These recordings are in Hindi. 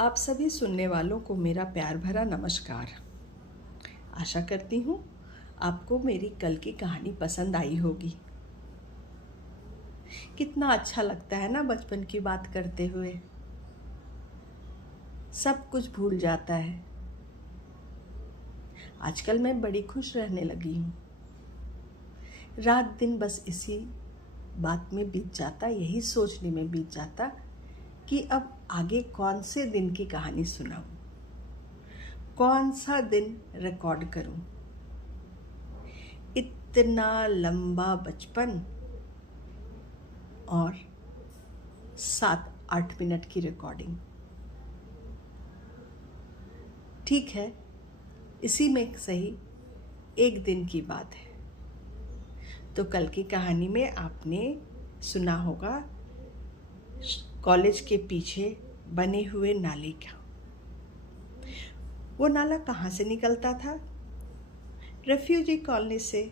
आप सभी सुनने वालों को मेरा प्यार भरा नमस्कार। आशा करती हूँ आपको मेरी कल की कहानी पसंद आई होगी। कितना अच्छा लगता है ना बचपन की बात करते हुए। सब कुछ भूल जाता है। आजकल मैं बड़ी खुश रहने लगी हूँ। रात दिन बस इसी बात में बीत जाता, यही सोचने में बीत जाता कि अब आगे कौन से दिन की कहानी सुनाऊं, कौन सा दिन रिकॉर्ड करूं। इतना लंबा बचपन और 7-8 मिनट की रिकॉर्डिंग। ठीक है, इसी में सही एक दिन की बात है। तो कल की कहानी में आपने सुना होगा कॉलेज के पीछे बने हुए नाले का। वो नाला कहाँ से निकलता था? रेफ्यूजी कॉलोनी से।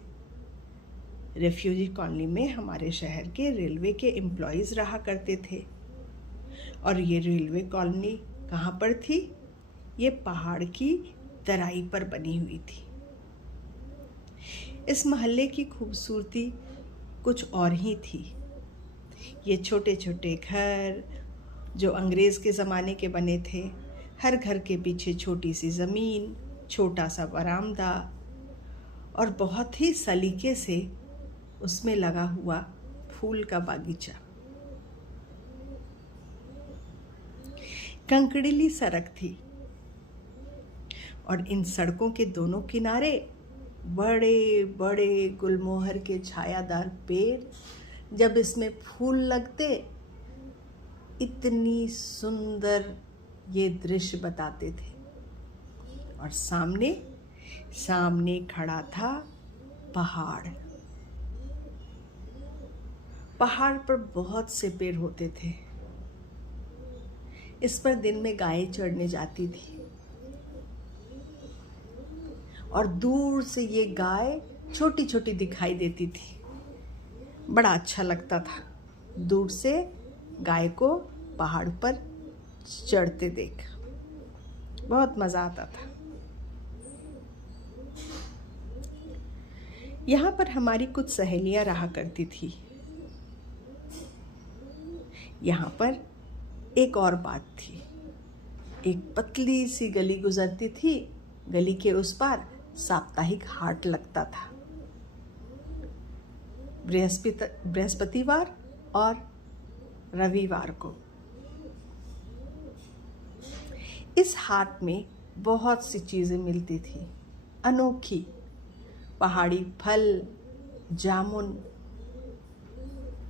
रेफ्यूजी कॉलोनी में हमारे शहर के रेलवे के एम्प्लॉयज़ रहा करते थे। और ये रेलवे कॉलोनी कहाँ पर थी? ये पहाड़ की तराई पर बनी हुई थी। इस मोहल्ले की खूबसूरती कुछ और ही थी। ये छोटे छोटे घर जो अंग्रेज़ के ज़माने के बने थे, हर घर के पीछे छोटी सी ज़मीन, छोटा सा बरामदा और बहुत ही सलीके से उसमें लगा हुआ फूल का बागीचा। कंकड़ीली सड़क थी और इन सड़कों के दोनों किनारे बड़े बड़े गुलमोहर के छायादार पेड़, जब इसमें फूल लगते इतनी सुंदर ये दृश्य बताते थे। और सामने सामने खड़ा था पहाड़। पहाड़ पर बहुत से पेड़ होते थे। इस पर दिन में गायें चढ़ने जाती थी और दूर से ये गाय छोटी छोटी दिखाई देती थी। बड़ा अच्छा लगता था दूर से गाय को पहाड़ पर चढ़ते देख। बहुत मज़ा आता था। यहाँ पर हमारी कुछ सहेलियाँ रहा करती थी। यहाँ पर एक और बात थी। एक पतली सी गली गुजरती थी। गली के उस पार साप्ताहिक हाट लगता था, बृहस्पतिवार और रविवार को। इस हाट में बहुत सी चीज़ें मिलती थी अनोखी। पहाड़ी फल, जामुन,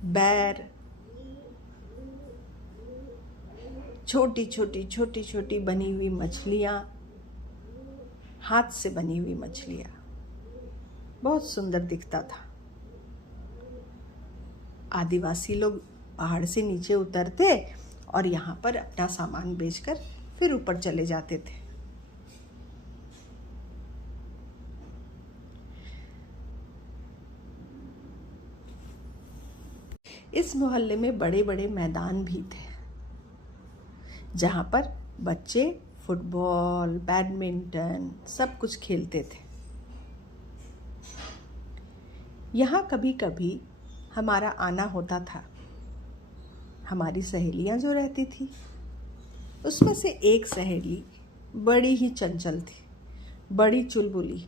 बैर, छोटी छोटी बनी हुई मछलियाँ, हाथ से बनी हुई मछलियाँ। बहुत सुंदर दिखता था। आदिवासी लोग पहाड़ से नीचे उतरते और यहाँ पर अपना सामान बेचकर फिर ऊपर चले जाते थे। इस मोहल्ले में बड़े बड़े मैदान भी थे जहाँ पर बच्चे फुटबॉल, बैडमिंटन सब कुछ खेलते थे। यहाँ कभी कभी हमारा आना होता था। हमारी सहेलियाँ जो रहती थी उसमें से एक सहेली बड़ी ही चंचल थी, बड़ी चुलबुली।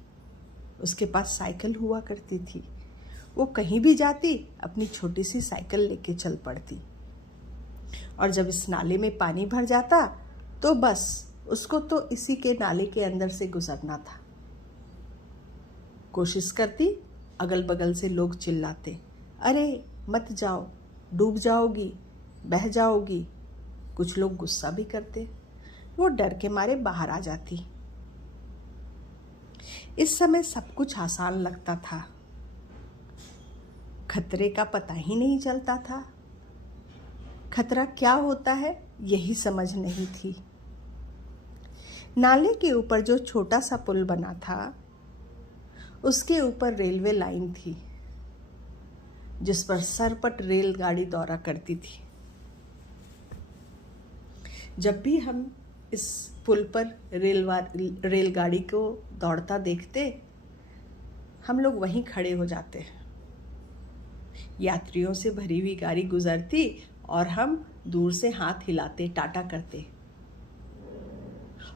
उसके पास साइकिल हुआ करती थी। वो कहीं भी जाती अपनी छोटी सी साइकिल लेके चल पड़ती। और जब इस नाले में पानी भर जाता तो बस उसको तो इसी के नाले के अंदर से गुजरना था। कोशिश करती, अगल बगल से लोग चिल्लाते, अरे मत जाओ, डूब जाओगी, बह जाओगी। कुछ लोग गुस्सा भी करते। वो डर के मारे बाहर आ जाती। इस समय सब कुछ आसान लगता था। खतरे का पता ही नहीं चलता था। खतरा क्या होता है यही समझ नहीं थी। नाले के ऊपर जो छोटा सा पुल बना था उसके ऊपर रेलवे लाइन थी जिस पर सरपट रेलगाड़ी दौरा करती थी। जब भी हम इस पुल पर रेलगाड़ी को दौड़ता देखते, हम लोग वहीं खड़े हो जाते। यात्रियों से भरी हुई गाड़ी गुजरती और हम दूर से हाथ हिलाते, टाटा करते।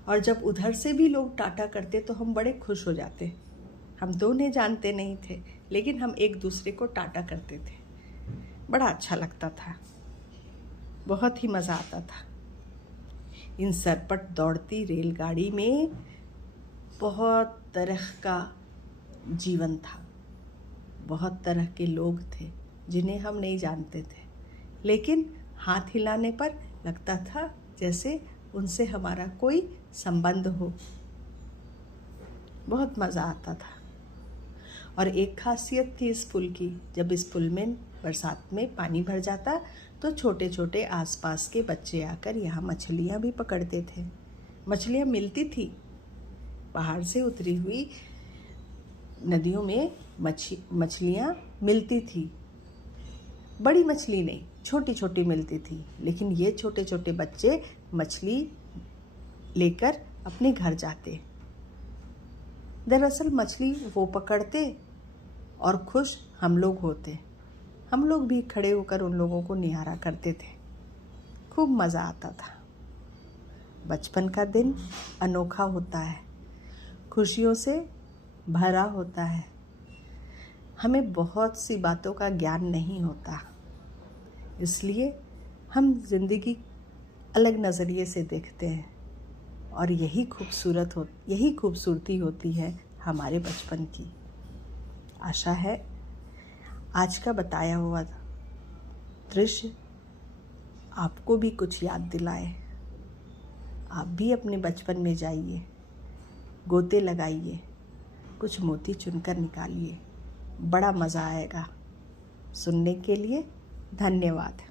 और जब उधर से भी लोग टाटा करते तो हम बड़े खुश हो जाते। हम तो उन्हें जानते नहीं थे, लेकिन हम एक दूसरे को टाटा करते थे। बड़ा अच्छा लगता था, बहुत ही मज़ा आता था। इन सरपट दौड़ती रेलगाड़ी में बहुत तरह का जीवन था, बहुत तरह के लोग थे जिन्हें हम नहीं जानते थे, लेकिन हाथ हिलाने पर लगता था जैसे उनसे हमारा कोई संबंध हो। बहुत मज़ा आता था। और एक खासियत थी इस पुल की, जब इस पुल में बरसात में पानी भर जाता तो छोटे छोटे आसपास के बच्चे आकर यहाँ मछलियाँ भी पकड़ते थे। मछलियाँ मिलती थी, पहाड़ से उतरी हुई नदियों में मछलियाँ मिलती थी। बड़ी मछली नहीं, छोटी छोटी मिलती थी, लेकिन ये छोटे छोटे बच्चे मछली लेकर अपने घर जाते। दरअसल मछली वो पकड़ते और खुश हम लोग होते। हम लोग भी खड़े होकर उन लोगों को निहारा करते थे। खूब मज़ा आता था। बचपन का दिन अनोखा होता है, खुशियों से भरा होता है। हमें बहुत सी बातों का ज्ञान नहीं होता, इसलिए हम ज़िंदगी अलग नज़रिए से देखते हैं। और यही खूबसूरती होती है हमारे बचपन की। आशा है आज का बताया हुआ दृश्य आपको भी कुछ याद दिलाए। आप भी अपने बचपन में जाइए, गोते लगाइए, कुछ मोती चुनकर निकालिए, बड़ा मज़ा आएगा। सुनने के लिए धन्यवाद।